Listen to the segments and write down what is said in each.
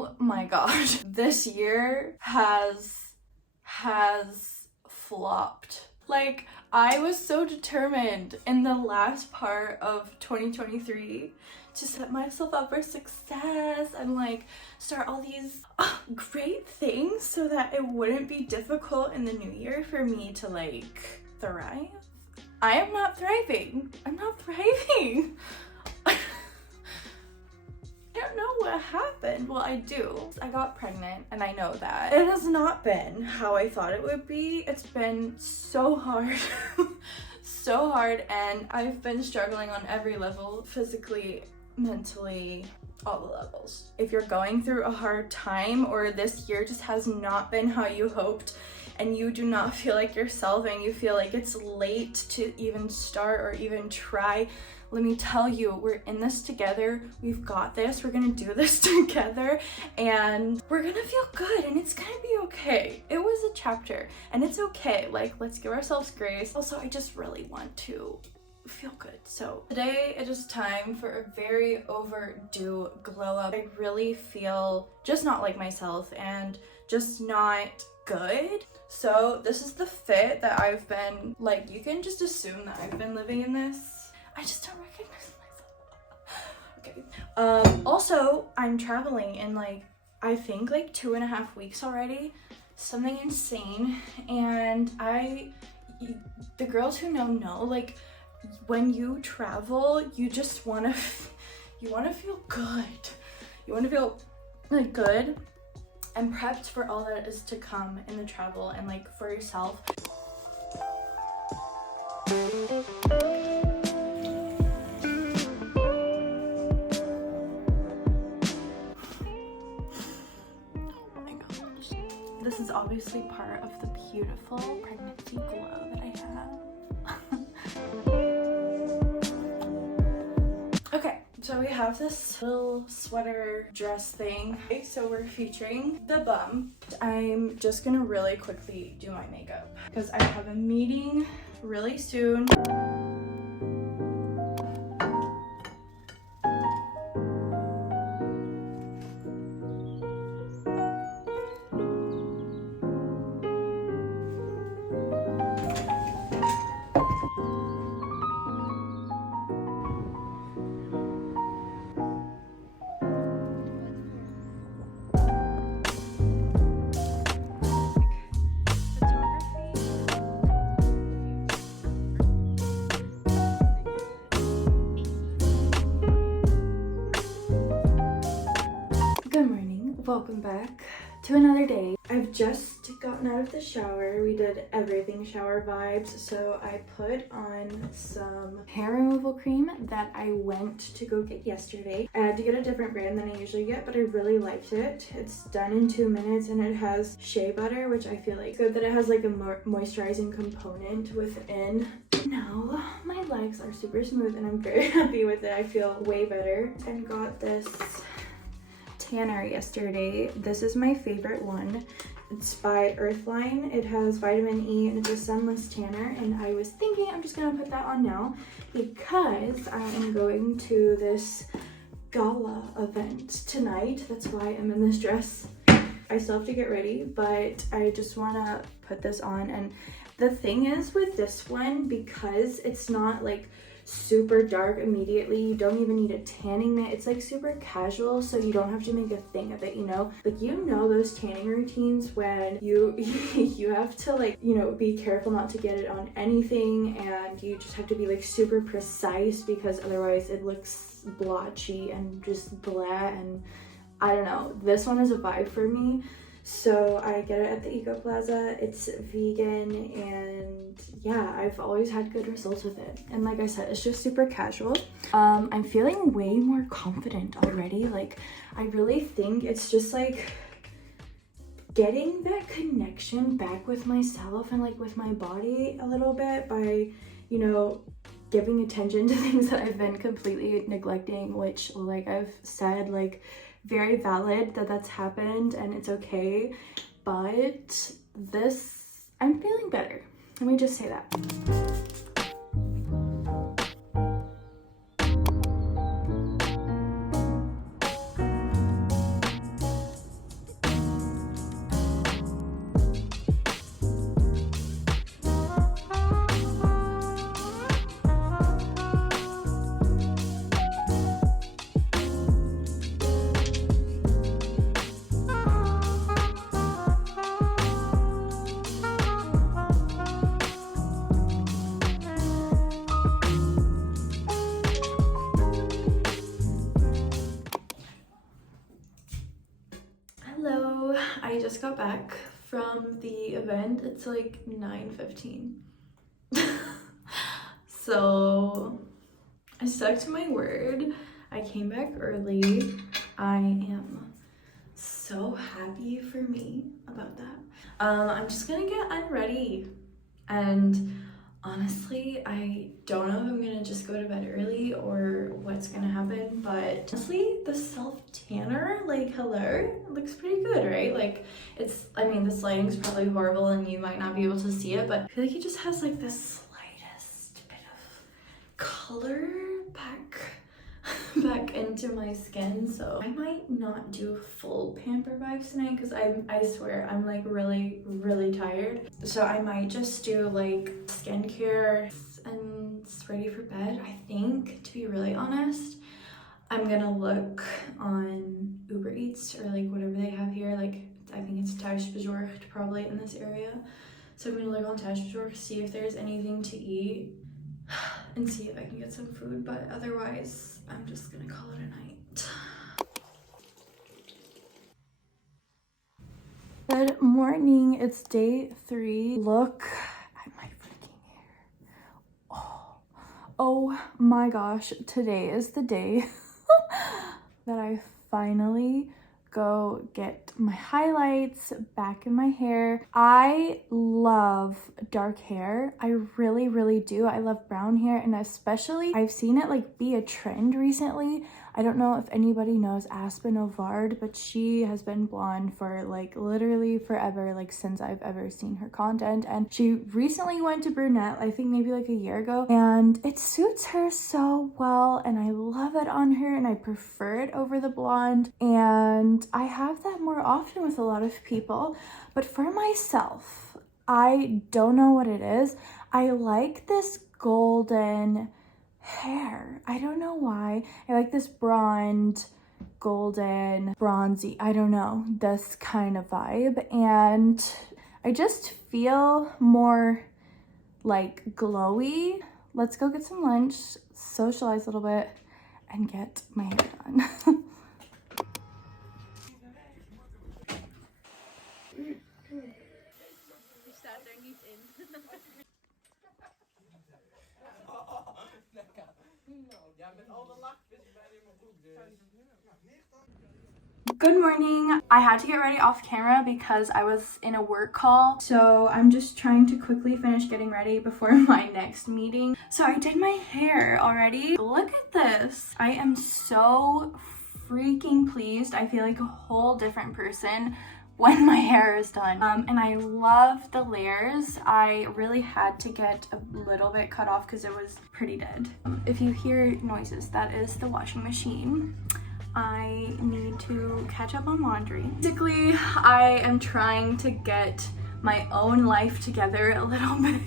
Oh my gosh. This year has flopped. Like, I was so determined in the last part of 2023 to set myself up for success and like start all these great things so that it wouldn't be difficult in the new year for me to like thrive. I am not thriving. I'm not thriving. I don't know what happened. Well, I do. I got pregnant and I know that. It has not been how I thought it would be. It's been so hard. So hard, and I've been struggling on every level, physically, mentally, all the levels. If you're going through a hard time or this year just has not been how you hoped and you do not feel like yourself and you feel like it's late to even start or even try, let me tell you, we're in this together. We've got this. We're gonna do this together and we're gonna feel good and it's gonna be okay. It was a chapter and it's okay. Like, let's give ourselves grace. Also, I just really want to feel good. So today it is time for a very overdue glow up. I really feel just not like myself and just not good. So this is the fit that I've been, like, you can just assume that I've been living in this. I just don't recognize myself. Okay. Also, I'm traveling in like, I think like 2.5 weeks already. Something insane. And the girls who know, like, when you travel, you just want to feel good. You want to feel like good and prepped for all that is to come in the travel and like for yourself. Oh my gosh. This is obviously part of the beautiful pregnancy glow that I have. Okay, so we have this little sweater dress thing. Okay, so we're featuring the bum. I'm just gonna really quickly do my makeup because I have a meeting really soon. Good morning, welcome back to another day. I've just gotten out of the shower. We did everything shower vibes, so I put on some hair removal cream that I went to go get yesterday. I had to get a different brand than I usually get, but I really liked it. It's done in 2 minutes and it has shea butter, which I feel like good that it has like a moisturizing component within. Now my legs are super smooth and I'm very happy with it. I feel way better. I got this tanner yesterday. This is my favorite one. It's by Earthline. It has vitamin E and it's a sunless tanner, and I was thinking I'm just gonna put that on now because I am going to this gala event tonight. That's why I'm in this dress. I still have to get ready, but I just want to put this on. And the thing is with this one, because it's not like super dark immediately, you don't even need a tanning mitt. It's like super casual, so you don't have to make a thing of it, you know? Like, you know those tanning routines when you have to, like, you know, be careful not to get it on anything, and you just have to be like super precise because otherwise it looks blotchy and just blah. And I don't know, this one is a vibe for me. So I get it at the Eco Plaza. It's vegan, and yeah, I've always had good results with it. And like I said, it's just super casual. I'm feeling way more confident already. Like, I really think it's just like getting that connection back with myself and like with my body a little bit by, you know, giving attention to things that I've been completely neglecting, which, like I've said, like, very valid that that's happened and it's okay, but this, I'm feeling better. Let me just say that. I just got back from the event. It's like 9:15. So I stuck to my word. I came back early. I am so happy for me about that. I'm just gonna get unready, and honestly, I don't know if I'm gonna just go to bed early or what's gonna happen, but honestly, the self-tanner, like, hello, it looks pretty good, right? Like, it's, I mean, this lighting's probably horrible and you might not be able to see it, but I feel like it just has like the slightest bit of color back into my skin. So I might not do full pamper vibes tonight because I swear I'm like really tired. So I might just do like skincare and it's ready for bed. I think, to be really honest, I'm gonna look on Uber Eats or like whatever they have here. Like, I think it's Thuisbezorgd probably in this area. So I'm gonna look on Thuisbezorgd, see if there's anything to eat and see if I can get some food, but otherwise I'm just gonna call it a night. Good morning, it's day 3. Look at my freaking hair. Oh my gosh, today is the day that I finally go get my highlights back in my hair. I love dark hair. I really do. I love brown hair, and especially I've seen it like be a trend recently. I don't know if anybody knows Aspen Ovard, but she has been blonde for like literally forever, like since I've ever seen her content. And she recently went to brunette, I think maybe like a year ago, and it suits her so well and I love it on her and I prefer it over the blonde. And I have that more often with a lot of people, but for myself, I don't know what it is. I like this golden hair. I don't know why. I like this blonde, golden, bronzy, I don't know, this kind of vibe. And I just feel more like glowy. Let's go get some lunch, socialize a little bit, and get my hair done. Good morning. I had to get ready off camera because I was in a work call. So I'm just trying to quickly finish getting ready before my next meeting. So I did my hair already. Look at this. I am so freaking pleased. I feel like a whole different person when my hair is done. And I love the layers. I really had to get a little bit cut off because it was pretty dead. If you hear noises, that is the washing machine. I need to catch up on laundry. Basically, I am trying to get my own life together a little bit.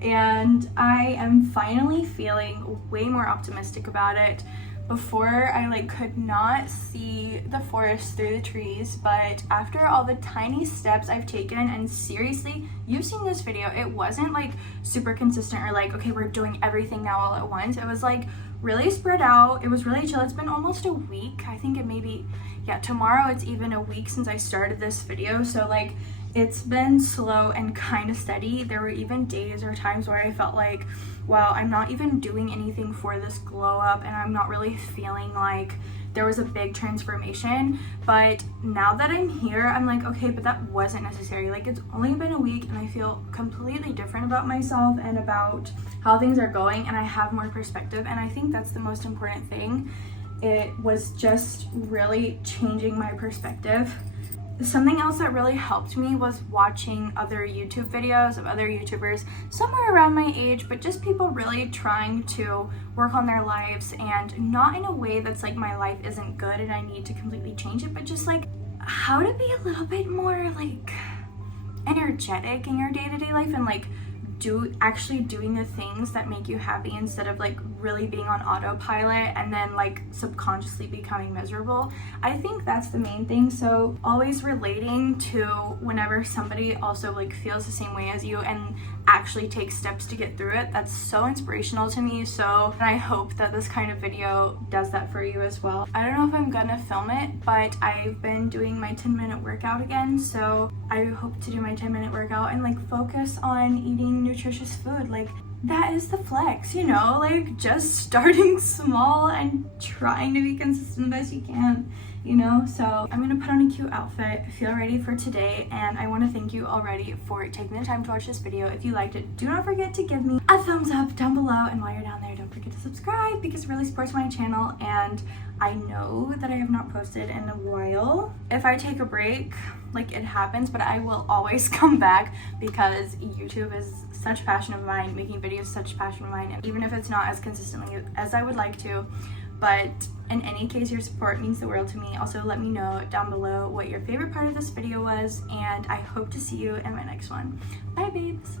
And I am finally feeling way more optimistic about it. Before, I like could not see the forest through the trees, but after all the tiny steps I've taken, and seriously, you've seen this video, it wasn't like super consistent or like, okay, we're doing everything now all at once. It was like really spread out. It was really chill. It's been almost a week. I think it maybe, yeah, tomorrow it's even a week since I started this video. So like, it's been slow and kind of steady. There were even days or times where I felt like, wow, I'm not even doing anything for this glow up and I'm not really feeling like there was a big transformation. But now that I'm here, I'm like, okay, but that wasn't necessary. Like, it's only been a week and I feel completely different about myself and about how things are going, and I have more perspective, and I think that's the most important thing. It was just really changing my perspective. Something else that really helped me was watching other YouTube videos of other YouTubers somewhere around my age, but just people really trying to work on their lives, and not in a way that's like my life isn't good and I need to completely change it, but just like how to be a little bit more like energetic in your day-to-day life and like actually doing the things that make you happy instead of like really being on autopilot and then like subconsciously becoming miserable. I think that's the main thing. So always relating to whenever somebody also like feels the same way as you and actually takes steps to get through it, that's so inspirational to me. So I hope that this kind of video does that for you as well. I don't know if I'm gonna film it, but I've been doing my 10-minute workout again, so I hope to do my 10-minute workout and like focus on eating nutritious food. Like, that is the flex, you know, like just starting small and trying to be consistent as you can, you know. So I'm gonna put on a cute outfit, feel ready for today, and I want to thank you already for taking the time to watch this video. If you liked it, do not forget to give me a thumbs up down below, and while you're down there, don't forget to subscribe because it really supports my channel. And I know that I have not posted in a while. If I take a break, like, it happens, but I will always come back because YouTube is such a passion of mine, making videos such a passion of mine, and even if it's not as consistently as I would like to. But in any case, your support means the world to me. Also, let me know down below what your favorite part of this video was, and I hope to see you in my next one. Bye, babes.